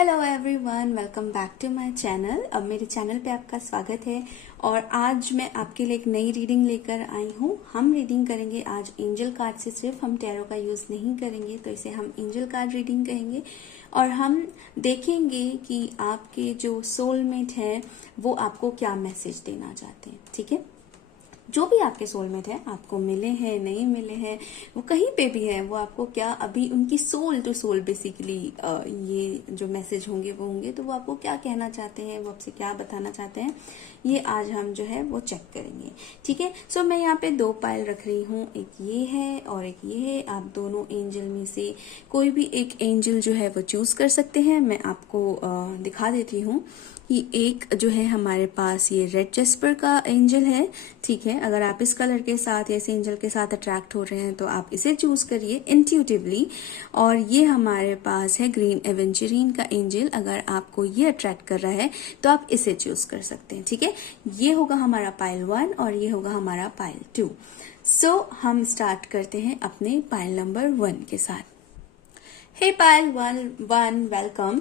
Hello everyone, welcome back to my channel. अब मेरे channel पे आपका स्वागत है और आज मैं आपके लिए एक नई रीडिंग लेकर आई हूँ। हम रीडिंग करेंगे आज एंजल कार्ड से, सिर्फ हम टैरो का यूज नहीं करेंगे, तो इसे हम एंजल कार्ड रीडिंग कहेंगे और हम देखेंगे कि आपके जो सोलमेट है वो आपको क्या मैसेज देना चाहते हैं। ठीक है, जो भी आपके सोलमेट है, आपको मिले हैं नहीं मिले हैं, वो कहीं पे भी है, वो आपको क्या अभी उनकी सोल टू सोल बेसिकली ये जो मैसेज होंगे वो होंगे, तो वो आपको क्या कहना चाहते हैं, वो आपसे क्या बताना चाहते हैं, ये आज हम जो है वो चेक करेंगे। ठीक है, सो मैं यहाँ पे दो पायल रख रही हूँ, एक ये है और एक ये है। आप दोनों एंजल में से कोई भी एक एंजल जो है वो चूज कर सकते हैं। मैं आपको दिखा देती हूँ कि एक जो है हमारे पास ये रेड जेस्पर का एंजल है। ठीक है, अगर आप इस कलर के साथ या इस एंजल के साथ अट्रैक्ट हो रहे हैं तो आप इसे चूज करिए इंट्यूटिवली। और ये हमारे पास है ग्रीन एवेंचरीन का एंजल, अगर आपको ये अट्रैक्ट कर रहा है तो आप इसे चूज कर सकते हैं। ठीक है, ये होगा हमारा पायल 1 और ये होगा हमारा पायल 2। सो हम स्टार्ट करते हैं अपने पायल नंबर 1 के साथ। हे पायल वन वेलकम।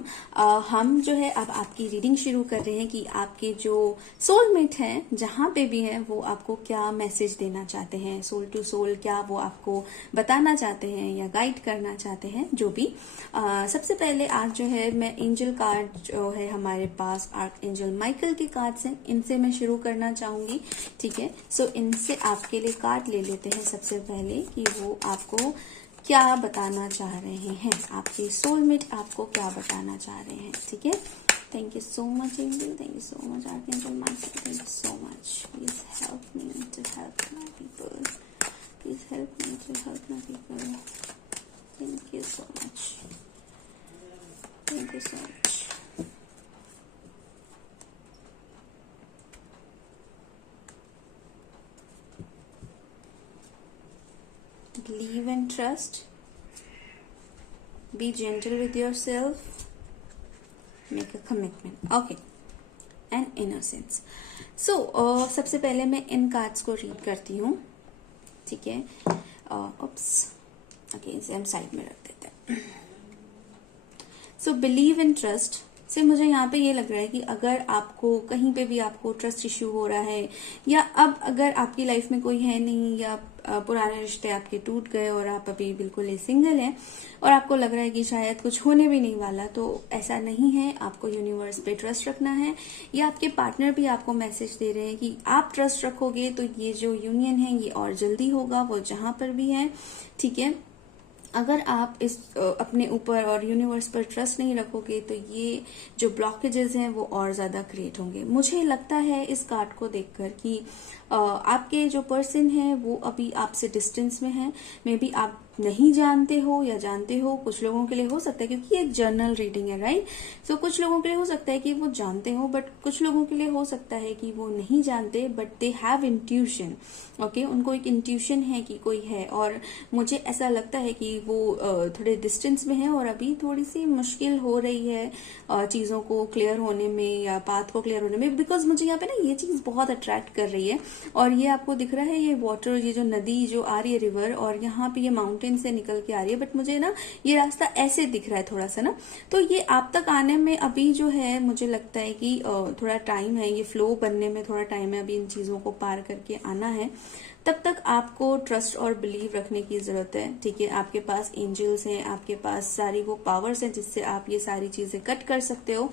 हम जो है अब आपकी रीडिंग शुरू कर रहे हैं कि आपके जो सोलमेट हैं जहां पे भी हैं वो आपको क्या मैसेज देना चाहते हैं, सोल टू सोल क्या वो आपको बताना चाहते हैं या गाइड करना चाहते हैं, जो भी। सबसे पहले आज जो है मैं एंजल कार्ड जो है हमारे पास आर्क एंजल माइकल के कार्ड्स हैं, इनसे मैं शुरू करना चाहूंगी। ठीक है, सो इनसे आपके लिए कार्ड ले लेते हैं सबसे पहले कि वो आपको क्या बताना चाह रहे हैं, आपके सोलमेट आपको क्या बताना चाह रहे हैं। ठीक है, thank you so much angel, thank you so much archangel Michael, thank you so much. Please help me to help my people, please help me to help my people. Thank you so much, thank you so much. Believe and trust. Be gentle with yourself. Make a commitment. Okay. And innocence. So, सबसे पहले मैं इन cards को read करती हूँ। ठीक है, okay, इसे हम साइड में रख देते हैं। सो बिलीव एंड ट्रस्ट से मुझे यहाँ पे ये लग रहा है कि अगर आपको कहीं पे भी आपको ट्रस्ट इश्यू हो रहा है, या अब अगर आपकी लाइफ में कोई है नहीं, या पुराने रिश्ते आपके टूट गए और आप अभी बिल्कुल ही सिंगल हैं और आपको लग रहा है कि शायद कुछ होने भी नहीं वाला, तो ऐसा नहीं है। आपको यूनिवर्स पे ट्रस्ट रखना है, या आपके पार्टनर भी आपको मैसेज दे रहे हैं कि आप ट्रस्ट रखोगे तो ये जो यूनियन है ये और जल्दी होगा, वो जहां पर भी है। ठीक है, अगर आप इस अपने ऊपर और यूनिवर्स पर ट्रस्ट नहीं रखोगे तो ये जो ब्लॉकेजेस हैं वो और ज्यादा क्रिएट होंगे। मुझे लगता है इस कार्ड को देखकर कि आपके जो पर्सन है वो अभी आपसे डिस्टेंस में है। मे बी आप नहीं जानते हो या जानते हो, कुछ लोगों के लिए हो सकता है, क्योंकि ये जर्नल रीडिंग है, राइट। सो कुछ लोगों के लिए हो सकता है कि वो जानते हो, बट कुछ लोगों के लिए हो सकता है कि वो नहीं जानते, but they have intuition. Okay, उनको एक इंट्यूशन है कि कोई है, और मुझे ऐसा लगता है कि वो थोड़े डिस्टेंस में है और अभी थोड़ी सी मुश्किल हो रही है चीजों को क्लियर होने में या पाथ को क्लियर होने में, बिकॉज मुझे यहाँ पे ना ये चीज बहुत अट्रैक्ट कर रही है। और ये आपको दिख रहा है, ये वाटर, ये जो नदी जो आ रही है, रिवर, और यहाँ पे ये माउंटेन से निकल के आ रही है, बट मुझे ना ये रास्ता ऐसे दिख रहा है थोड़ा सा ना, तो ये आप तक आने में अभी जो है मुझे लगता है कि थोड़ा टाइम है, ये फ्लो बनने में थोड़ा टाइम है, अभी इन चीजों को पार करके आना है। तब तक आपको ट्रस्ट और बिलीव रखने की जरूरत है। ठीक है, आपके पास एंजल्स हैं, आपके पास सारी वो पावर्स हैं जिससे आप ये सारी चीजें कट कर सकते हो।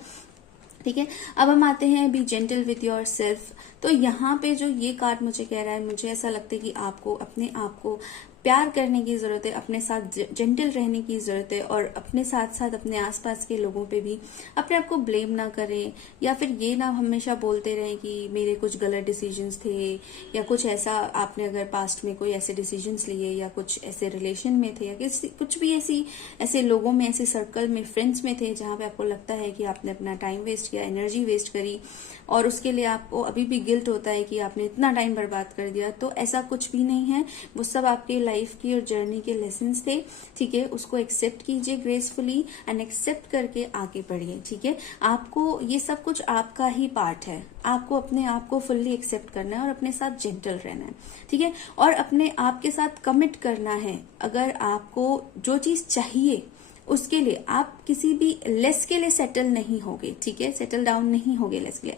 ठीक है, अब हम आते हैं B gentle with your self. तो यहाँ पे जो ये कार्ड मुझे कह रहा है, मुझे ऐसा लगता है कि आपको अपने आप को प्यार करने की जरूरत है, अपने साथ जेंटल रहने की जरूरत है, और अपने साथ साथ अपने आसपास के लोगों पे भी अपने आप को ब्लेम ना करें, या फिर ये ना हमेशा बोलते रहें कि मेरे कुछ गलत डिसीजंस थे, या कुछ ऐसा आपने अगर पास्ट में कोई ऐसे डिसीजंस लिए, या कुछ ऐसे रिलेशन में थे, या कुछ भी ऐसे लोगों में, ऐसे सर्कल में, फ्रेंड्स में थे जहां पे आपको लगता है कि आपने अपना टाइम वेस्ट किया, एनर्जी वेस्ट करी, और उसके लिए आपको अभी भी गिल्ट होता है कि आपने इतना टाइम बर्बाद कर दिया। तो ऐसा कुछ भी नहीं है, वो सब आपके लाइफ की और जर्नी के लेसन्स थे। ठीक है, उसको एक्सेप्ट कीजिए ग्रेसफुली एंड एक्सेप्ट करके आगे बढ़िए। ठीक है, आपको ये सब कुछ आपका ही पार्ट है, आपको अपने आप को फुल्ली एक्सेप्ट करना है और अपने साथ जेंटल रहना है। ठीक है, और अपने आप के साथ कमिट करना है। अगर आपको जो चीज चाहिए उसके लिए आप किसी भी लेस के लिए सेटल नहीं होगे, ठीक है, सेटल डाउन नहीं होगे लेस के लिए।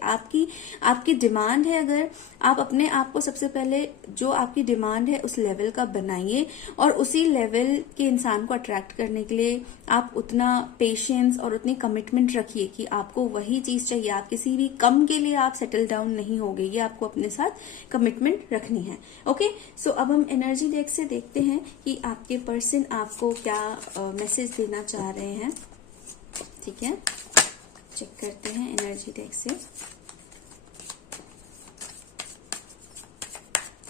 आपकी डिमांड है, अगर आप अपने आप को सबसे पहले जो आपकी डिमांड है उस लेवल का बनाइए, और उसी लेवल के इंसान को अट्रैक्ट करने के लिए आप उतना पेशेंस और उतनी कमिटमेंट रखिए कि आपको वही चीज चाहिए। आप किसी भी कम के लिए आप सेटल डाउन नहीं होगे, ये आपको अपने साथ कमिटमेंट रखनी है। ओके, सो अब हम एनर्जी डेक से देखते हैं कि आपके पर्सन आपको क्या मैसेज देना चाह रहे हैं। ठीक है, चेक करते हैं एनर्जी डेक से।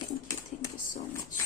Thank you so much.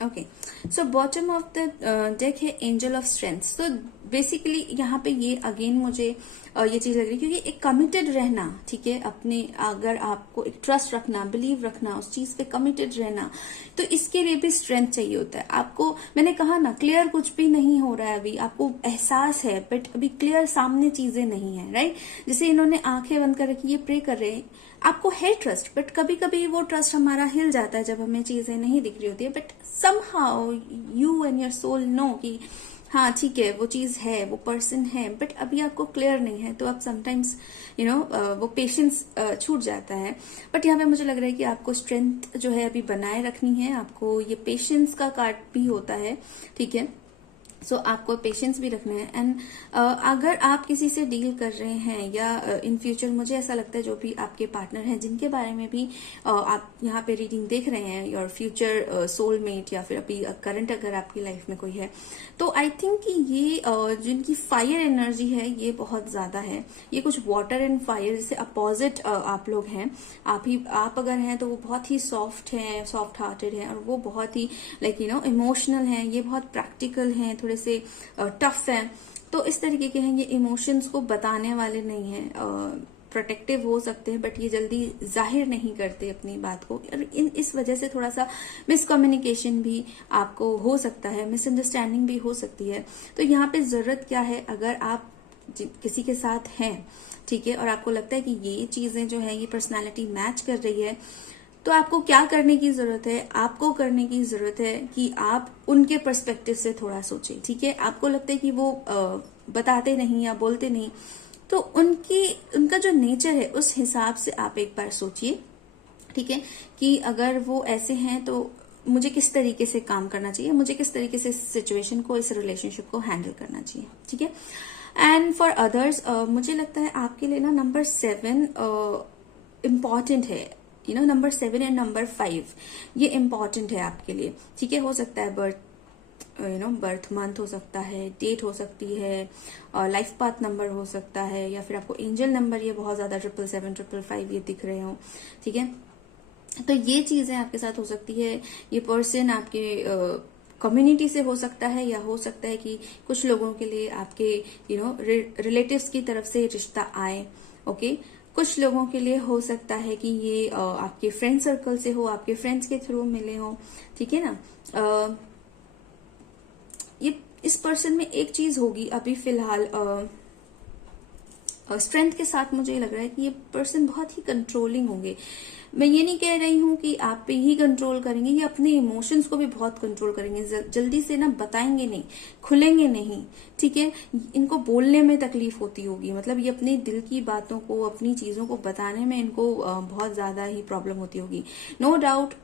Okay, so bottom of the deck है angel of strength. So basically यहाँ पे ये अगेन मुझे ये चीज लग रही है, क्योंकि एक कमिटेड रहना, ठीक है, अपने अगर आपको एक ट्रस्ट रखना, बिलीव रखना, उस चीज पे कमिटेड रहना, तो इसके लिए भी स्ट्रेंथ चाहिए होता है आपको। मैंने कहा ना, क्लियर कुछ भी नहीं हो रहा है अभी, आपको एहसास है बट अभी क्लियर सामने चीजें नहीं है, राइट। जैसे इन्होंने आंखें बंद कर रखी, ये प्रे कर रहे हैं, आपको है ट्रस्ट, बट कभी कभी वो ट्रस्ट हमारा हिल जाता है जब हमें चीजें नहीं दिख रही होती है, but somehow you and your soul know कि हाँ ठीक है, वो चीज है, वो पर्सन है, बट अभी आपको क्लियर नहीं है, तो आप समटाइम्स वो पेशेंस छूट जाता है। बट यहाँ पे मुझे लग रहा है कि आपको स्ट्रेंथ जो है अभी बनाए रखनी है, आपको ये पेशेंस का कार्ड भी होता है, ठीक है। सो आपको पेशेंस भी रखना है। एंड अगर आप किसी से डील कर रहे हैं या इन फ्यूचर, मुझे ऐसा लगता है जो भी आपके पार्टनर हैं जिनके बारे में भी आप यहाँ पे रीडिंग देख रहे हैं, योर फ्यूचर सोलमेट या फिर अभी करंट अगर आपकी लाइफ में कोई है, तो आई थिंक कि ये जिनकी फायर एनर्जी है ये बहुत ज्यादा है। ये कुछ वाटर एंड फायर से अपोजिट आप लोग हैं। आप अगर हैं तो वो बहुत ही सॉफ्ट हैं, सॉफ्ट हार्टेड हैं, और वो बहुत ही लाइक इमोशनल हैं, ये बहुत प्रैक्टिकल हैं, थोड़े से टफ हैं। तो इस तरीके के हैं, ये इमोशंस को बताने वाले नहीं हैं, प्रोटेक्टिव हो सकते हैं बट ये जल्दी जाहिर नहीं करते अपनी बात को, और इस वजह से थोड़ा सा मिसकम्युनिकेशन भी आपको हो सकता है, मिसअंडरस्टैंडिंग भी हो सकती है। तो यहाँ पे जरूरत क्या है, अगर आप किसी के साथ हैं, ठीक है, और आपको लगता है कि ये चीजें जो है ये पर्सनालिटी मैच कर रही है, तो आपको क्या करने की जरूरत है, आपको करने की जरूरत है कि आप उनके पर्सपेक्टिव से थोड़ा सोचें, ठीक है। आपको लगता है कि वो बताते नहीं या बोलते नहीं, तो उनका जो नेचर है उस हिसाब से आप एक बार सोचिए, ठीक है, कि अगर वो ऐसे हैं तो मुझे किस तरीके से काम करना चाहिए, मुझे किस तरीके से इस सिचुएशन को, इस रिलेशनशिप को हैंडल करना चाहिए, ठीक है। एंड फॉर अदर्स मुझे लगता है आपके लिए ना नंबर 7 इम्पॉर्टेंट है, नंबर 7 एंड नंबर 5 ये इम्पॉर्टेंट है आपके लिए, ठीक है। हो सकता है बर्थ मंथ हो सकता है, डेट हो सकती है, लाइफ पाथ नंबर हो सकता है, या फिर आपको एंजल नंबर ये बहुत ज्यादा 777, 555 ये दिख रहे हो, ठीक है। तो ये चीजें आपके साथ हो सकती है। ये पर्सन आपके कम्युनिटी से हो सकता है, या हो सकता है कि कुछ लोगों के लिए आपके रिलेटिव्स की तरफ से रिश्ता आए, ओके। कुछ लोगों के लिए हो सकता है कि ये आपके फ्रेंड सर्कल से हो, आपके फ्रेंड्स के थ्रू मिले हो, ठीक है ना। ये इस पर्सन में एक चीज होगी अभी फिलहाल, स्ट्रेंथ के साथ मुझे लग रहा है कि ये पर्सन बहुत ही कंट्रोलिंग होंगे। मैं ये नहीं कह रही हूं कि आप पे ही कंट्रोल करेंगे, ये अपने इमोशंस को भी बहुत कंट्रोल करेंगे, जल्दी से ना बताएंगे नहीं, खुलेंगे नहीं, ठीक है। इनको बोलने में तकलीफ होती होगी, मतलब ये अपने दिल की बातों को, अपनी चीजों को बताने में इनको बहुत ज्यादा ही प्रॉब्लम होती होगी। नो डाउट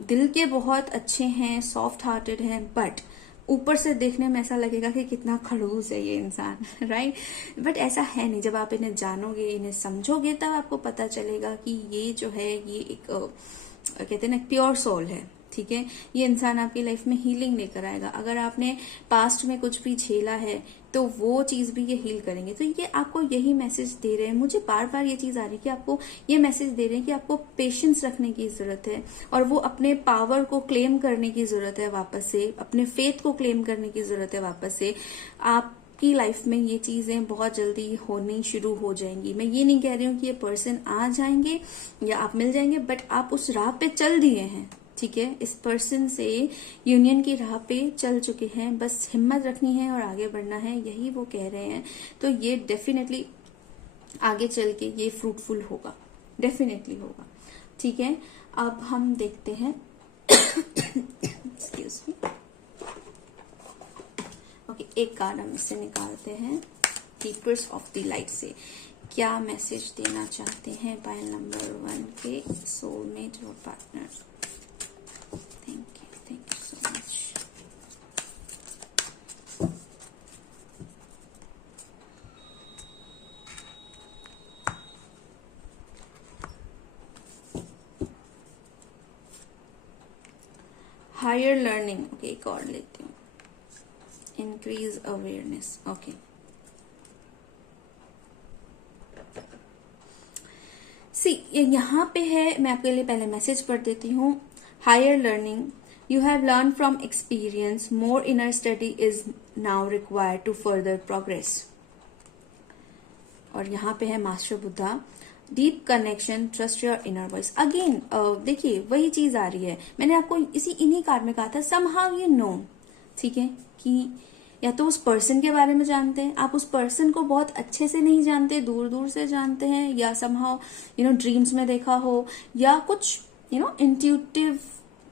दिल के बहुत अच्छे हैं, सॉफ्ट हार्टेड हैं, बट ऊपर से देखने में ऐसा लगेगा कि कितना खड़ूस है ये इंसान, राइट। बट ऐसा है नहीं, जब आप इन्हें जानोगे, इन्हें समझोगे, तब आपको पता चलेगा कि ये जो है ये एक कहते हैं ना प्योर सोल है, ठीक है। ये इंसान आपकी लाइफ में हीलिंग लेकर आएगा। अगर आपने पास्ट में कुछ भी झेला है तो वो चीज भी ये हील करेंगे। तो ये आपको यही मैसेज दे रहे हैं, मुझे बार बार ये चीज आ रही है कि आपको ये मैसेज दे रहे हैं कि आपको पेशेंस रखने की जरूरत है, और वो अपने पावर को क्लेम करने की जरूरत है वापस से, अपने फेथ को क्लेम करने की जरूरत है वापस से। आपकी लाइफ में ये चीजें बहुत जल्दी होनी शुरू हो जाएंगी। मैं ये नहीं कह रही हूँ कि ये पर्सन आ जाएंगे या आप मिल जाएंगे, बट आप उस राह पे चल दिए हैं, ठीक है, इस पर्सन से यूनियन की राह पे चल चुके हैं, बस हिम्मत रखनी है और आगे बढ़ना है, यही वो कह रहे हैं। तो ये डेफिनेटली आगे चल के ये फ्रूटफुल होगा, डेफिनेटली होगा। ठीक है, अब हम देखते हैं एक्सक्यूज मी, ओके, एक कार्ड हम इससे निकालते हैं, कीपर्स ऑफ द लाइट से क्या मैसेज देना चाहते हैं पायल नंबर 1 के सोलमेट और पार्टनर। Thank you so much. Higher learning, okay, एक और लेती हूँ, इंक्रीज अवेयरनेस, ओके। सी यहाँ पे है, मैं आपके लिए पहले मैसेज पढ़ देती हूँ। Higher learning, you have learn from experience, more inner study is now required to further progress. और यहाँ पे है master Buddha, deep connection, trust your inner voice. Again देखिए वही चीज आ रही है, मैंने आपको इन्हीं कार्ड में कहा था, समहाउ यू नो, ठीक है, कि या तो उस पर्सन के बारे में जानते हैं, आप उस पर्सन को बहुत अच्छे से नहीं जानते, दूर दूर से जानते हैं, या समहाउ ड्रीम्स में देखा हो, या कुछ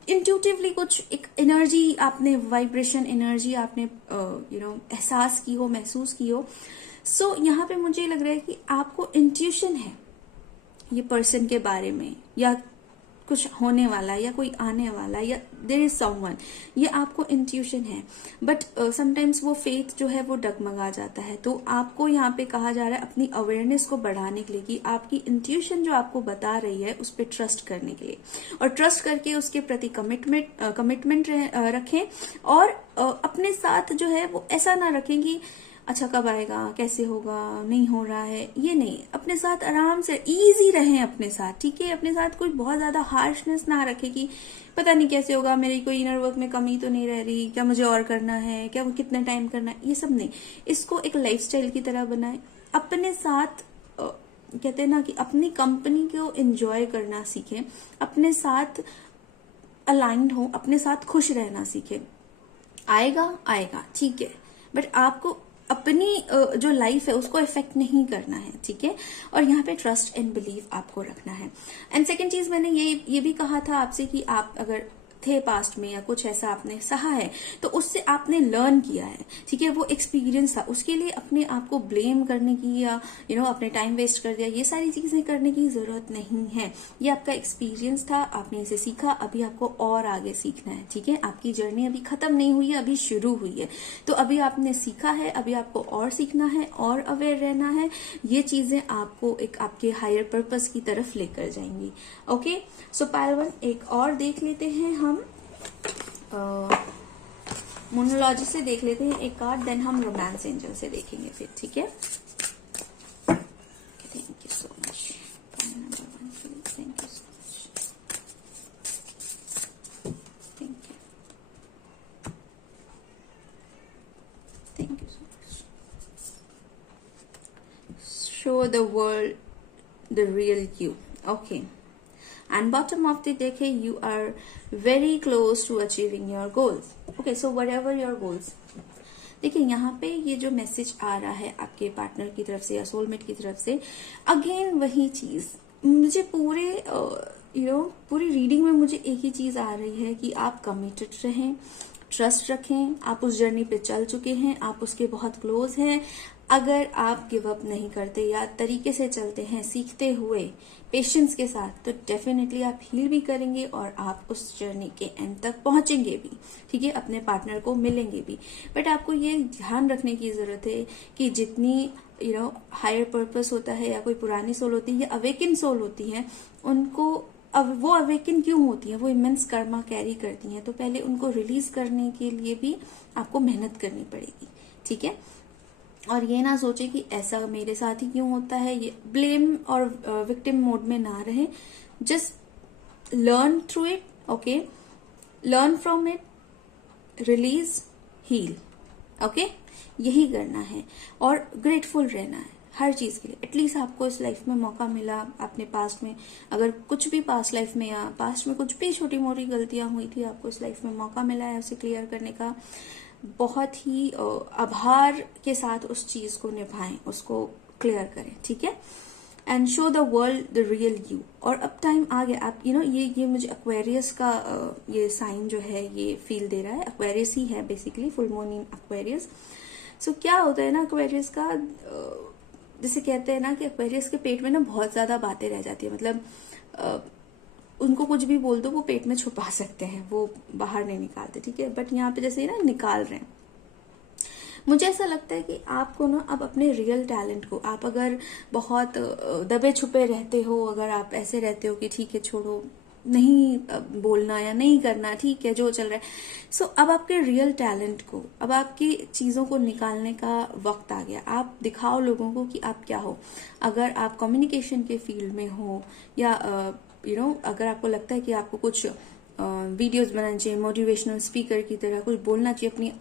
इंट्यूटिवली कुछ एक एनर्जी आपने, वाइब्रेशन एनर्जी आपने एहसास की हो, महसूस की हो। सो यहाँ पे मुझे लग रहा है कि आपको इंट्यूशन है ये पर्सन के बारे में, या कुछ होने वाला, या कोई आने वाला, या देयर इज समवन, ये आपको इंट्यूशन है। बट समटाइम्स वो फेथ जो है वो डगमगा जाता है। तो आपको यहाँ पे कहा जा रहा है अपनी अवेयरनेस को बढ़ाने के लिए कि आपकी इंट्यूशन जो आपको बता रही है उस पर ट्रस्ट करने के लिए, और ट्रस्ट करके उसके प्रति कमिटमेंट रखें, और अपने साथ जो है वो ऐसा ना रखें कि अच्छा कब आएगा, कैसे होगा, नहीं हो रहा है, ये नहीं। अपने साथ आराम से इजी रहें अपने साथ, ठीक है, अपने साथ कोई बहुत ज्यादा हार्शनेस ना रखे कि पता नहीं कैसे होगा, मेरी कोई इनर वर्क में कमी तो नहीं रह रही, क्या मुझे और करना है, क्या कितना टाइम करना है, ये सब नहीं। इसको एक लाइफस्टाइल की तरह बनाएं, अपने साथ कहते हैं ना कि अपनी कंपनी को एंजॉय करना सीखें, अपने साथ अलाइंड हो, अपने साथ खुश रहना सीखें। आएगा ठीक है, बट आपको अपनी जो लाइफ है उसको इफेक्ट नहीं करना है, ठीक है। और यहाँ पे ट्रस्ट एंड बिलीव आपको रखना है। एंड सेकंड चीज, मैंने ये भी कहा था आपसे कि आप अगर थे पास्ट में या कुछ ऐसा आपने सहा है तो उससे आपने लर्न किया है, ठीक है, वो एक्सपीरियंस था, उसके लिए अपने आप को ब्लेम करने की या अपने टाइम वेस्ट कर दिया, ये सारी चीजें करने की जरूरत नहीं है। ये आपका एक्सपीरियंस था, आपने इसे सीखा, अभी आपको और आगे सीखना है, ठीक है। आपकी जर्नी अभी खत्म नहीं हुई है, अभी शुरू हुई है। तो अभी आपने सीखा है, अभी आपको और सीखना है और अवेयर रहना है। ये चीजें आपको एक आपके हायर पर्पस की तरफ लेकर जाएंगी। ओके, सो पायल 1 एक और देख लेते हैं हम, मोनोलॉजी से देख लेते हैं एक कार्ड, देन हम रोमांस एंजल से देखेंगे फिर, ठीक है। Thank you so much, thank you so much, thank you so much. Show the world the real you, okay. And bottom of the deck है, you are very close to achieving your goals. Okay, so whatever your goals. देखिए यहाँ पे ये जो message आ रहा है आपके partner की तरफ से या सोलमेट की तरफ से, अगेन वही चीज मुझे पूरी रीडिंग में मुझे एक ही चीज आ रही है कि आप कमिटेड रहें, ट्रस्ट रखें, आप उस जर्नी पे चल चुके हैं, आप उसके बहुत क्लोज हैं। अगर आप गिव अप नहीं करते या तरीके से चलते हैं सीखते हुए पेशेंस के साथ, तो डेफिनेटली आप हील भी करेंगे और आप उस जर्नी के एंड तक पहुंचेंगे भी, ठीक है, अपने पार्टनर को मिलेंगे भी। बट आपको ये ध्यान रखने की जरूरत है कि जितनी हायर पर्पस होता है या कोई पुरानी सोल होती है या अवेकिन सोल होती है, उनको अब वो अवेकिन क्यों होती है, वो इमेंस कर्मा कैरी करती हैं, तो पहले उनको रिलीज करने के लिए भी आपको मेहनत करनी पड़ेगी, ठीक है। और ये ना सोचे कि ऐसा मेरे साथ ही क्यों होता है, ये ब्लेम और विक्टिम मोड में ना रहे, just learn through it, okay, learn from it, release, heal, okay, यही करना है और ग्रेटफुल रहना है हर चीज के लिए। एटलीस्ट आपको इस लाइफ में मौका मिला, आपने पास्ट में अगर कुछ भी पास्ट लाइफ में या पास्ट में कुछ भी छोटी मोटी गलतियां हुई थी, आपको इस लाइफ में मौका मिला है उसे क्लियर करने का। बहुत ही आभार के साथ उस चीज को निभाएं, उसको क्लियर करें, ठीक है। And show the world the real you. और अब टाइम आ गया, आप ये मुझे एक्वेरियस का ये साइन जो है ये फील दे रहा है। एक्वेरियस ही है basically, full moon in Aquarius. So क्या होता है ना एक्वेरियस का, जैसे कहते हैं ना कि एक्वेरियस के पेट में ना बहुत ज्यादा बातें रह जाती है, मतलब उनको कुछ भी बोल दो वो पेट में छुपा सकते हैं, वो बाहर नहीं निकालते, ठीक है। बट यहाँ पे जैसे ना निकाल रहे हैं। मुझे ऐसा लगता है कि आपको ना अब अपने रियल टैलेंट को, आप अगर बहुत दबे छुपे रहते हो, अगर आप ऐसे रहते हो कि ठीक है छोड़ो, नहीं बोलना या नहीं करना, ठीक है जो चल रहा है। सो अब आपके रियल टैलेंट को, अब आपकी चीजों को निकालने का वक्त आ गया। आप दिखाओ लोगों को कि आप क्या हो। अगर आप कम्युनिकेशन के फील्ड में हो या अगर आपको लगता है कि आपको कुछ वीडियोस बनाना चाहिए, मोटिवेशनल स्पीकर की तरह कुछ बोलना चाहिए,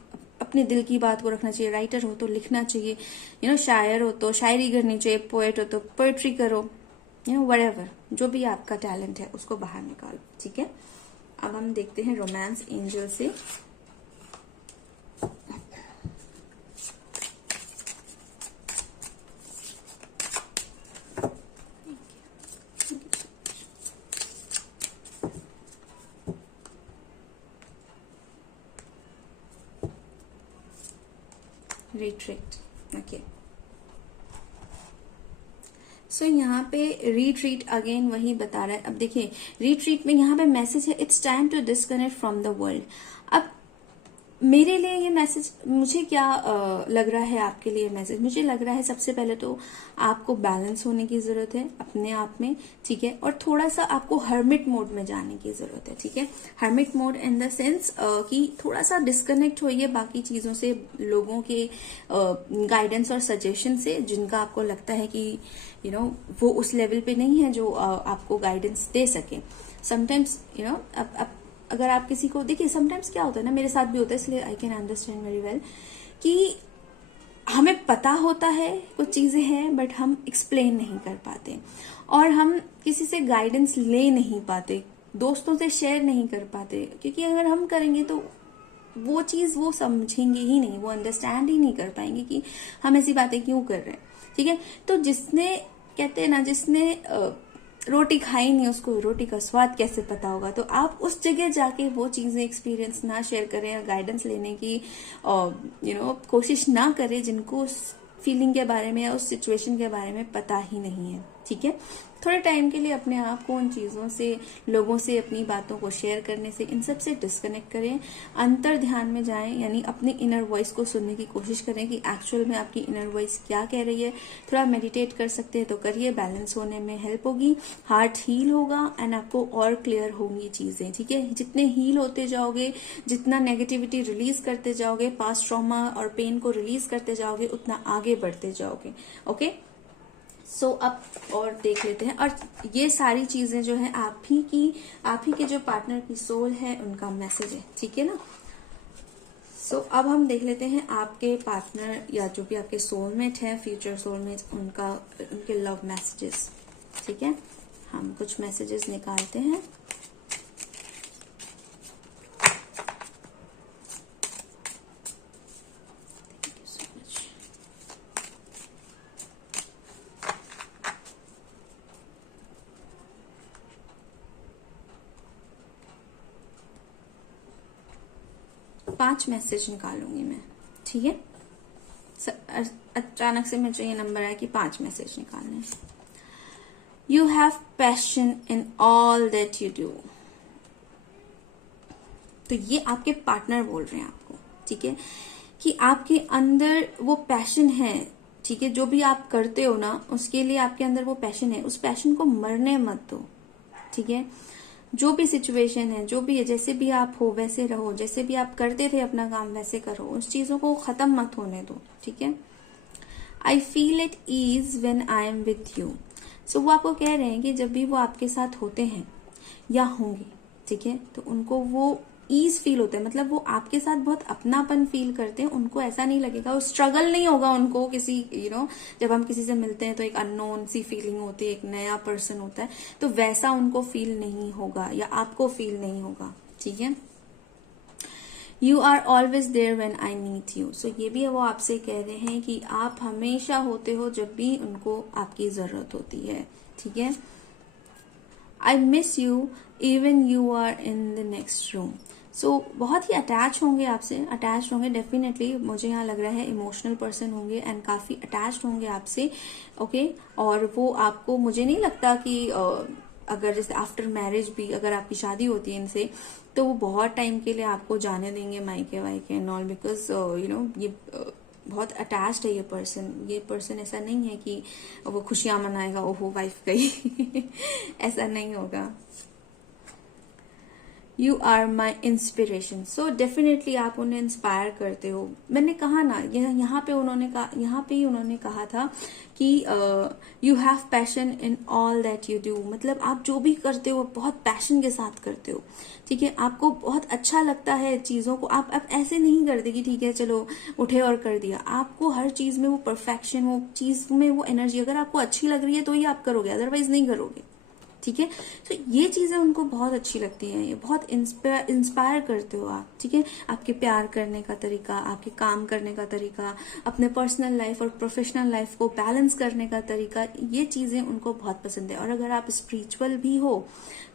अपने दिल की बात को रखना चाहिए, राइटर हो तो लिखना चाहिए, शायर हो तो शायरी करनी चाहिए, पोएट हो तो पोएट्री करो, व्हाटएवर, जो भी आपका टैलेंट है उसको बाहर निकालो, ठीक है। अब हम देखते हैं रोमांस एंजल से। Retreat, okay. सो यहाँ पे रिट्रीट अगेन वही बता रहा है। अब देखिए रिट्रीट में यहाँ पे मैसेज है, it's time to disconnect from the world. अब मेरे लिए ये मैसेज, मुझे क्या लग रहा है आपके लिए मैसेज, मुझे लग रहा है सबसे पहले तो आपको बैलेंस होने की जरूरत है अपने आप में, ठीक है। और थोड़ा सा आपको हर्मिट मोड में जाने की जरूरत है, ठीक है। Hermit mode in the sense कि थोड़ा सा डिस्कनेक्ट होइए बाकी चीजों से, लोगों के गाइडेंस और सजेशन से, जिनका आपको लगता है कि वो उस लेवल पे नहीं है जो आपको गाइडेंस दे सके। समटाइम्स अगर आप किसी को देखिए, समटाइम्स क्या होता है ना, मेरे साथ भी होता है, इसलिए I can understand very well, कि हमें पता होता है कुछ चीजें हैं बट हम एक्सप्लेन नहीं कर पाते, और हम किसी से गाइडेंस ले नहीं पाते, दोस्तों से शेयर नहीं कर पाते, क्योंकि अगर हम करेंगे तो वो चीज वो समझेंगे ही नहीं, वो अंडरस्टैंड ही नहीं कर पाएंगे कि हम ऐसी बातें क्यों कर रहे हैं, ठीक है। तो जिसने, कहते हैं ना, जिसने रोटी खाई नहीं उसको रोटी का स्वाद कैसे पता होगा। तो आप उस जगह जाके वो चीजें एक्सपीरियंस ना शेयर करें या गाइडेंस लेने की कोशिश ना करें जिनको उस फीलिंग के बारे में या उस सिचुएशन के बारे में पता ही नहीं है, ठीक है। थोड़े टाइम के लिए अपने आप को उन चीजों से, लोगों से, अपनी बातों को शेयर करने से, इन सब से डिस्कनेक्ट करें, अंतर ध्यान में जाएं, यानी अपने इनर वॉइस को सुनने की कोशिश करें कि एक्चुअल में आपकी इनर वॉइस क्या कह रही है। थोड़ा मेडिटेट कर सकते हैं तो करिए, बैलेंस होने में हेल्प होगी, हार्ट हील होगा एंड आपको और क्लियर होंगी चीजें, ठीक है। जितने हील होते जाओगे, जितना नेगेटिविटी रिलीज करते जाओगे, पास्ट ट्रॉमा और पेन को रिलीज करते जाओगे, उतना आगे बढ़ते जाओगे, ओके। सो अब और देख लेते हैं, और ये सारी चीजें जो है आप ही के जो पार्टनर की सोल है उनका मैसेज है, ठीक है ना। सो अब हम देख लेते हैं आपके पार्टनर या जो भी आपके सोलमेट है, फ्यूचर सोलमेट, उनके लव मैसेजेस, ठीक है। हम कुछ मैसेजेस निकालते हैं। पांच मैसेज निकालूंगी मैं, ठीक है। अचानक से मुझे ये नंबर आया कि 5 मैसेज निकालने। You have passion in all that you do. तो ये आपके पार्टनर बोल रहे हैं आपको, ठीक है, कि आपके अंदर वो पैशन है, ठीक है। जो भी आप करते हो ना, उसके लिए आपके अंदर वो पैशन है, उस पैशन को मरने मत दो, ठीक है। जो भी सिचुएशन है, जो भी है, जैसे भी आप हो वैसे रहो, जैसे भी आप करते थे अपना काम वैसे करो, उस चीजों को खत्म मत होने दो, ठीक है। I feel it is when I am with you. So वो आपको कह रहे हैं कि जब भी वो आपके साथ होते हैं या होंगे, ठीक है, तो उनको वो ईज फील होता है, मतलब वो आपके साथ बहुत अपनापन फील करते हैं। उनको ऐसा नहीं लगेगा, वो स्ट्रगल नहीं होगा उनको किसी जब हम किसी से मिलते हैं तो एक अननोन सी फीलिंग होती है, एक नया पर्सन होता है, तो वैसा उनको फील नहीं होगा या आपको फील नहीं होगा। ठीक है, you are always there when I need you. So ये भी वो आपसे कह रहे हैं कि आप हमेशा होते हो जब भी उनको आपकी जरूरत होती है। ठीक है, I miss you even you are in the next room. So बहुत ही अटैच होंगे आपसे, अटैच होंगे डेफिनेटली। मुझे यहाँ लग रहा है इमोशनल पर्सन होंगे एंड काफी अटैच होंगे आपसे। ओके, और वो आपको, मुझे नहीं लगता कि अगर जैसे आफ्टर मैरिज भी अगर आपकी शादी होती है इनसे, तो वो बहुत टाइम के लिए आपको जाने देंगे मायके वायके एंड ऑल, बिकॉज ये बहुत अटैच्ड है ये पर्सन ऐसा नहीं है कि वो खुशियां मनाएगा, ओहो वाइफ गई ऐसा नहीं होगा। You are my inspiration. So definitely आप उन्हें इंस्पायर करते हो। मैंने कहा ना, यहाँ पे ही उन्होंने कहा था कि you have passion in all that you do. मतलब आप जो भी करते हो बहुत पैशन के साथ करते हो। ठीक है, आपको बहुत अच्छा लगता है चीजों को, आप ऐसे नहीं करते कि ठीक है चलो उठे और कर दिया। आपको हर चीज में वो परफेक्शन, वो चीज में वो एनर्जी, अगर आपको अच्छी लग रही है तो ही आप करोगे, अदरवाइज नहीं करोगे। ठीक है, तो ये चीजें उनको बहुत अच्छी लगती हैं, ये बहुत इंस्पायर करते हो आप। ठीक है, आपके प्यार करने का तरीका, आपके काम करने का तरीका, अपने पर्सनल लाइफ और प्रोफेशनल लाइफ को बैलेंस करने का तरीका, ये चीजें उनको बहुत पसंद है। और अगर आप स्पिरिचुअल भी हो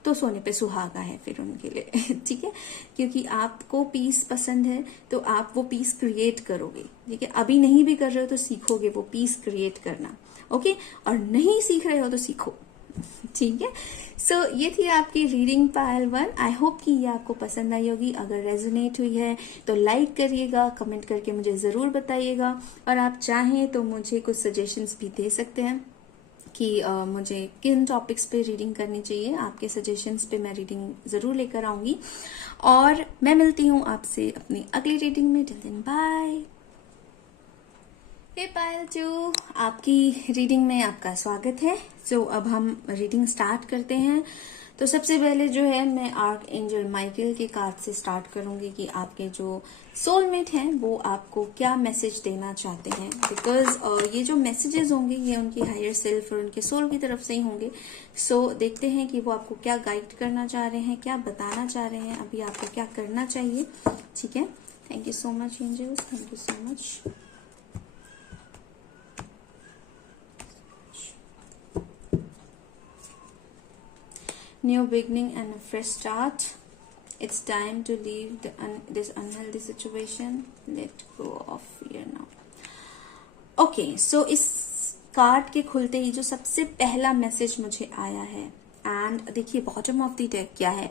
तो सोने पे सुहागा है फिर उनके लिए ठीक है, क्योंकि आपको पीस पसंद है तो आप वो पीस क्रिएट करोगे। ठीक है, अभी नहीं भी कर रहे हो तो सीखोगे वो पीस क्रिएट करना। ओके, और नहीं सीख रहे हो तो सीखो। ठीक है, सो ये थी आपकी रीडिंग पायल 1। आई होप कि ये आपको पसंद आई होगी। अगर रेजोनेट हुई है तो लाइक करिएगा, कमेंट करके मुझे जरूर बताइएगा, और आप चाहें तो मुझे कुछ सजेशंस भी दे सकते हैं कि मुझे किन टॉपिक्स पे रीडिंग करनी चाहिए। आपके सजेशंस पे मैं रीडिंग जरूर लेकर आऊंगी, और मैं मिलती हूँ आपसे अपनी अगली रीडिंग में। Till then bye. Hey Payal 2, आपकी रीडिंग में आपका स्वागत है। सो अब हम रीडिंग स्टार्ट करते हैं। तो सबसे पहले जो है मैं आर्क एंजल माइकल के कार्ड से स्टार्ट करूंगी कि आपके जो सोलमेट हैं वो आपको क्या मैसेज देना चाहते हैं, बिकॉज ये जो मैसेजेस होंगे ये उनकी हायर सेल्फ और उनके सोल की तरफ से ही होंगे। सो देखते हैं कि वो आपको क्या गाइड करना चाह रहे हैं, क्या बताना चाह रहे हैं, अभी आपको क्या करना चाहिए। ठीक है, thank you so much angels, thank you so much. New beginning and a fresh start. It's time to leave this unhealthy situation. Let go of fear now. Okay, so इस कार्ड के खुलते ही जो सबसे पहला मैसेज मुझे आया है, and देखिए बॉटम ऑफ द डेक क्या है,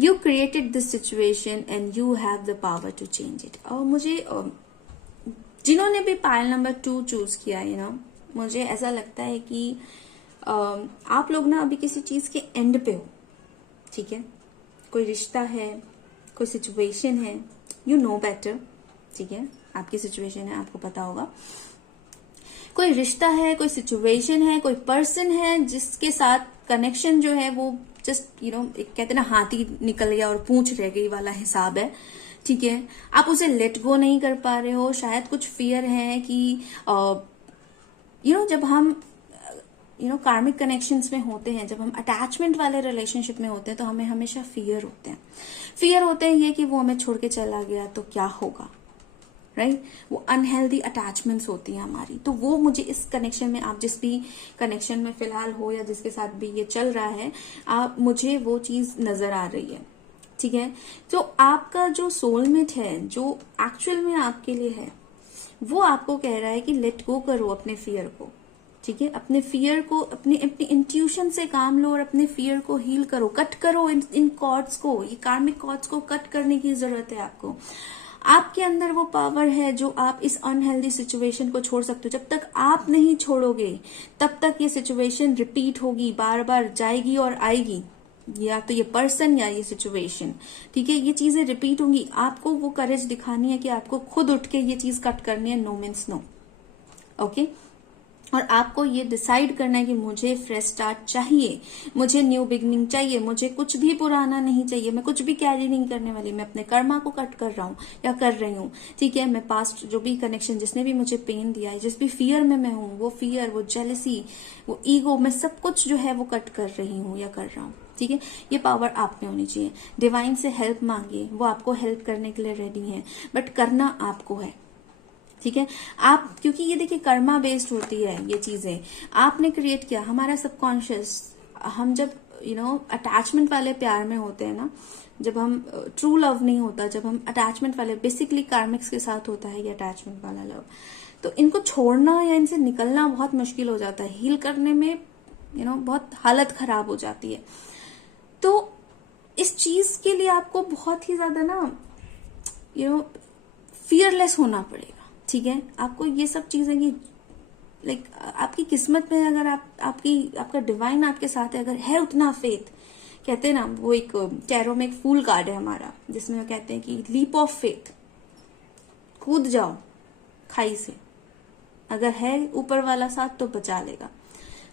you created this situation and you have the power to change it. और मुझे जिन्होंने भी पायल नंबर 2 चूज किया है मुझे ऐसा लगता है कि आप लोग ना अभी किसी चीज के एंड पे हो। ठीक है, कोई रिश्ता है, कोई सिचुएशन है, यू नो बेटर। ठीक है, आपकी सिचुएशन है, आपको पता होगा। कोई रिश्ता है, कोई सिचुएशन है, कोई पर्सन है जिसके साथ कनेक्शन जो है वो जस्ट एक कहते हैं ना हाथी निकल गया और पूंछ रह गई वाला हिसाब है। ठीक है, आप उसे लेट गो नहीं कर पा रहे हो। शायद कुछ फियर है कि जब हम कार्मिक कनेक्शंस में होते हैं, जब हम अटैचमेंट वाले रिलेशनशिप में होते हैं तो हमें हमेशा फियर होते हैं। फियर होते हैं ये कि वो हमें छोड़ के चला गया तो क्या होगा, राइट? वो अनहेल्दी अटैचमेंट्स होती हैं हमारी। तो वो मुझे इस कनेक्शन में, आप जिस भी कनेक्शन में फिलहाल हो या जिसके साथ भी ये चल रहा है, मुझे वो चीज नजर आ रही है। ठीक है, तो आपका जो सोलमेट है, जो एक्चुअल में आपके लिए है, वो आपको कह रहा है कि लेट गो करो अपने फियर को। ठीक है, अपने फियर को, अपनी इंट्यूशन से काम लो और अपने फियर को हील करो, कट करो इन कॉर्ड्स को, ये कार्मिक कॉर्ड्स को कट करने की जरूरत है आपको। आपके अंदर वो पावर है जो आप इस अनहेल्दी सिचुएशन को छोड़ सकते हो। जब तक आप नहीं छोड़ोगे तब तक ये सिचुएशन रिपीट होगी, बार बार जाएगी और आएगी, या तो ये पर्सन या ये सिचुएशन। ठीक है, ये चीजें रिपीट होंगी। आपको वो करेज दिखानी है कि आपको खुद उठ के ये चीज कट करनी है। No means no. ओके, और आपको ये डिसाइड करना है कि मुझे फ्रेश स्टार्ट चाहिए, मुझे न्यू बिगनिंग चाहिए, मुझे कुछ भी पुराना नहीं चाहिए, मैं कुछ भी कैरी नहीं करने वाली, मैं अपने कर्मा को कट कर रहा हूँ या कर रही हूँ। ठीक है, मैं पास्ट जो भी कनेक्शन, जिसने भी मुझे पेन दिया है, जिस भी फियर में मैं हूँ, वो फियर, वो जेलसी, वो ईगो, मैं सब कुछ जो है वो कट कर रही हूँ या कर रहा हूँ। ठीक है, ये पावर आप में होनी चाहिए। डिवाइन से हेल्प मांगिए, वो आपको हेल्प करने के लिए रेडी है, बट करना आपको है। ठीक है, आप, क्योंकि ये देखिए कर्मा बेस्ड होती है ये चीजें, आपने क्रिएट किया, हमारा सबकॉन्शियस, हम जब अटैचमेंट वाले प्यार में होते हैं ना, जब हम ट्रू लव नहीं होता, जब हम अटैचमेंट वाले, बेसिकली कार्मिक्स के साथ होता है ये अटैचमेंट वाला लव, तो इनको छोड़ना या इनसे निकलना बहुत मुश्किल हो जाता है, हील करने में बहुत हालत खराब हो जाती है। तो इस चीज के लिए आपको बहुत ही ज्यादा ना फियरलेस होना पड़ेगा। ठीक है, आपको ये सब चीजें की लाइक आपकी किस्मत में, अगर आपका डिवाइन आपके साथ है, अगर है उतना फेथ, कहते हैं ना, वो एक टैरो में एक फूल कार्ड है हमारा, जिसमें वो कहते हैं कि लीप ऑफ फेथ, कूद जाओ खाई से, अगर है ऊपर वाला साथ तो बचा लेगा।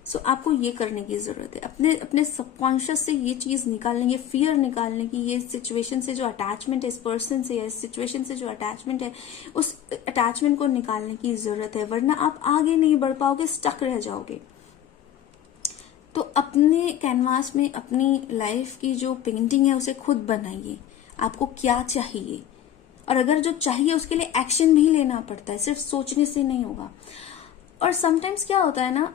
सो आपको ये करने की जरूरत है, अपने सबकॉन्शियस से ये चीज निकालने, ये फियर निकालने की, ये सिचुएशन से जो अटैचमेंट है, इस पर्सन से या इस सिचुएशन से जो अटैचमेंट है, उस अटैचमेंट को निकालने की जरूरत है, वरना आप आगे नहीं बढ़ पाओगे, स्टक रह जाओगे। तो अपने कैनवास में अपनी लाइफ की जो पेंटिंग है उसे खुद बनाइए, आपको क्या चाहिए, और अगर जो चाहिए उसके लिए एक्शन भी लेना पड़ता है, सिर्फ सोचने से नहीं होगा। और समटाइम्स क्या होता है ना,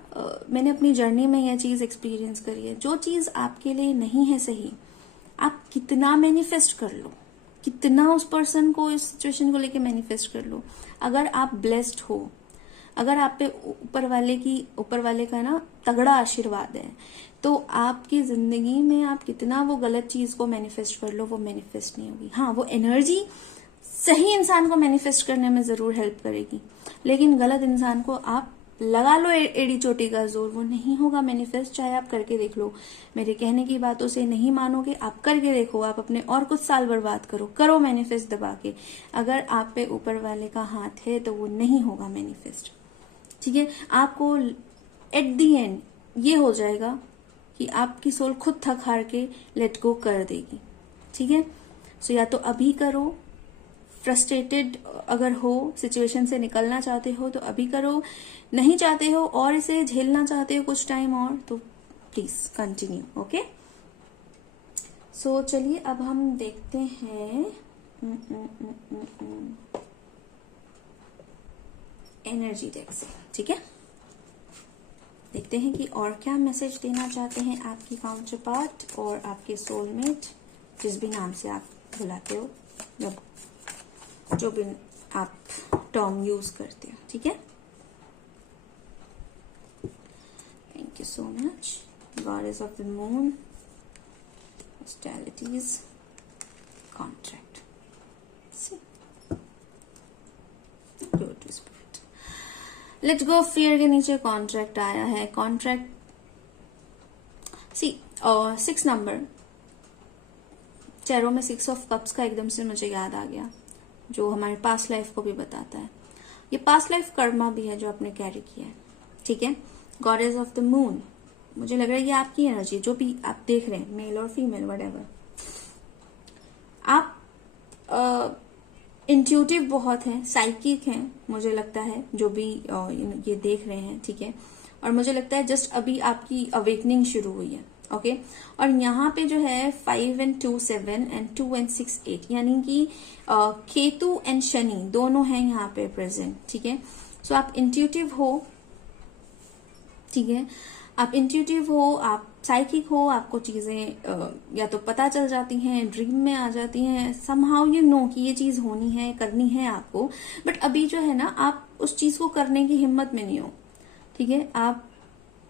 मैंने अपनी जर्नी में यह चीज एक्सपीरियंस करी है, जो चीज आपके लिए नहीं है सही, आप कितना मैनिफेस्ट कर लो, कितना उस पर्सन को, इस सिचुएशन को लेके मैनिफेस्ट कर लो, अगर आप ब्लेस्ड हो, अगर आप पे ऊपर वाले का ना तगड़ा आशीर्वाद है, तो आपकी जिंदगी में आप कितना वो गलत चीज को मैनिफेस्ट कर लो, वो मैनिफेस्ट नहीं होगी। हाँ, वो एनर्जी सही इंसान को मैनिफेस्ट करने में जरूर हेल्प करेगी, लेकिन गलत इंसान को आप लगा लो एड़ी चोटी का जोर, वो नहीं होगा मैनिफेस्ट, चाहे आप करके देख लो। मेरे कहने की बातों से नहीं मानोगे, आप करके देखो, आप अपने और कुछ साल बर्बाद करो मैनिफेस्ट दबा के, अगर आप पे ऊपर वाले का हाथ है तो वो नहीं होगा मैनिफेस्ट। ठीक है, आपको एट दी एंड ये हो जाएगा कि आपकी सोल खुद थक हार के लेट गो कर देगी। ठीक है, सो या तो अभी करो, फ्रस्ट्रेटेड अगर हो, सिचुएशन से निकलना चाहते हो तो अभी करो, नहीं चाहते हो और इसे झेलना चाहते हो कुछ टाइम और, तो प्लीज कंटिन्यू। ओके, सो चलिए अब हम देखते हैं एनर्जी डेक से। ठीक है, देखते हैं कि और क्या मैसेज देना चाहते हैं आपकी काउंटर पार्ट और आपके सोलमेट, जिस भी नाम से आप बुलाते हो, जो भी आप टर्म यूज करते हो। ठीक है, thank you so much. Goddess of the moon, hostilities, contract, let's go. Fear के नीचे कॉन्ट्रैक्ट आया है, कॉन्ट्रैक्ट सी 6 नंबर, चेहरों में 6 ऑफ कप्स का एकदम से मुझे याद आ गया, जो हमारे पास्ट लाइफ को भी बताता है। ये पास्ट लाइफ कर्मा भी है जो आपने कैरी किया है। ठीक है, गॉडेस ऑफ द मून, मुझे लग रहा है ये आपकी एनर्जी, जो भी आप देख रहे हैं, मेल और फीमेल व्हाटएवर, आप इंट्यूटिव बहुत हैं, साइकिक हैं, मुझे लगता है, जो भी ये देख रहे हैं। ठीक है, और मुझे लगता है जस्ट अभी आपकी अवेकनिंग शुरू हुई है। ओके, और यहाँ पे जो है 5 and 2 7 एंड 2 and 6 8, यानी कि केतु एंड शनि दोनों हैं यहाँ पे प्रेजेंट। ठीक है, सो आप इंट्यूटिव हो। ठीक है, आप इंट्यूटिव हो, आप साइकिक हो, आपको चीजें या तो पता चल जाती हैं, ड्रीम में आ जाती हैं, समहाउ यू नो कि ये चीज होनी है, करनी है आपको, बट अभी जो है ना आप उस चीज को करने की हिम्मत में नहीं हो। ठीक है, आप